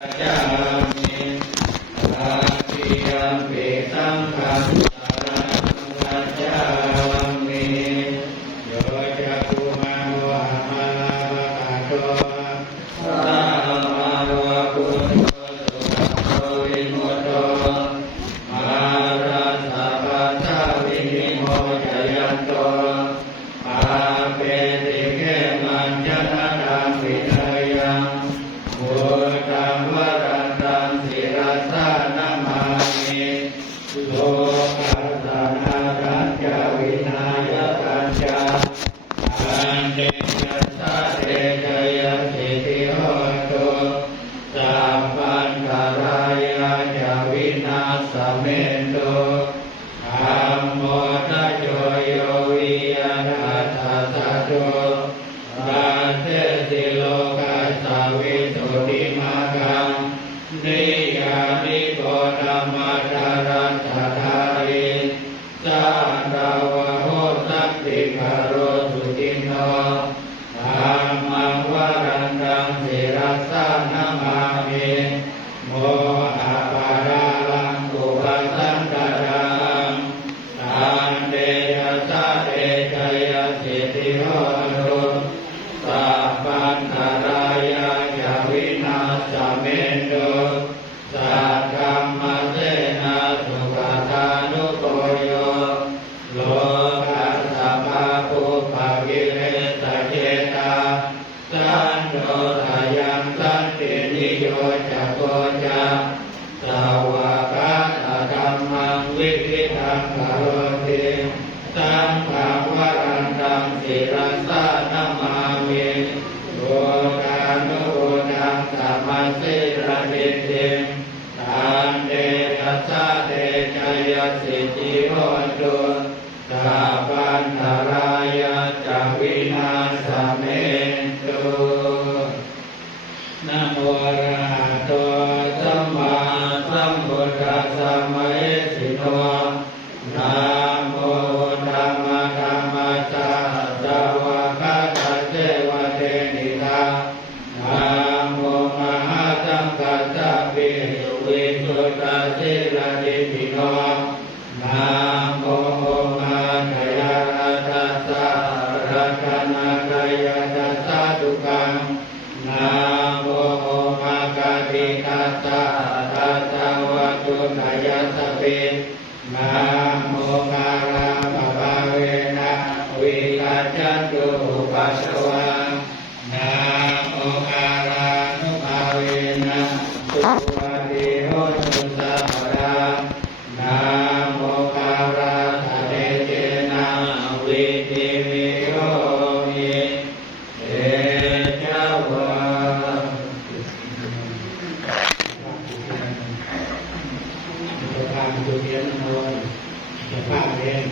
จามิอาทิยัมปิสังฆังสารนังจามิโยจะกุมาโวหะมาลาวะโตสัมมาวะพุทโธสุขโตวิมุตโตมาราสะปัสสะวินิโมจยันโตอาเปติเขมัญจนะตังวินัยยังพุทธังวรันตังศิรสานะมามิโลกัสสะนารัญจวินายกัญจอันเตยัสสะเตจยสิทธิโหตุสัพพันธรายาจวินาสเมตุธัมโมทัจโยโยวิยันทัสสะโตดันเทสิโลกัสสะวิสุทธิมากังนิยานิโกธรรมจารันตถาริสันตวะโหสัพพิกโรสุติโนธัมมังวรันตังศิรสานะมามิโมหะปาราลังกุปสันตตังตันเตยัสสะเตจยสิทธิโหตุสัพพันธรายาจวินาสเมตุสัทธัมมเสนาสุขทานุโกโยโลกัสสะภะปุปภวิเรสเจตาสันโดษยังสันตินิโยจะโกจะสาวกะธัมมังวิธิตังกโรติสังฆังวรันตังศิรสานะมามิโลกานุโมทังสัมมาสิระนิติตันเตยัสสะเตจยสิทธิโหตุสัพพันธรายาจวินาสเมตุนะโมอะระหะโตสัมมาสัมพุทธัสสะมะเอสิโนนะโมธัมมะธัมมัสสะสาวกสัจเจวะเทนิทานะโมมหาสังฆัสสะภิกขุวิสุทธัสสิรติปิโนนะโมมะทยารัตตัสสะรัตนะกายตัสสะทุกขังนะโมมะกะติตัสสะตัสสะวะตุกายัสสะปินะโมกาลังปะภะเวนะวิกัจจันตุอุปัสสวะนะโมกาลังนุภาเวนะสุปฏิโหตุสัพพะนะโมกาลังทะเตเจนะวิธิวิโยมิเตจาวะจะพาไปดูเทียนโนจะพาเรียน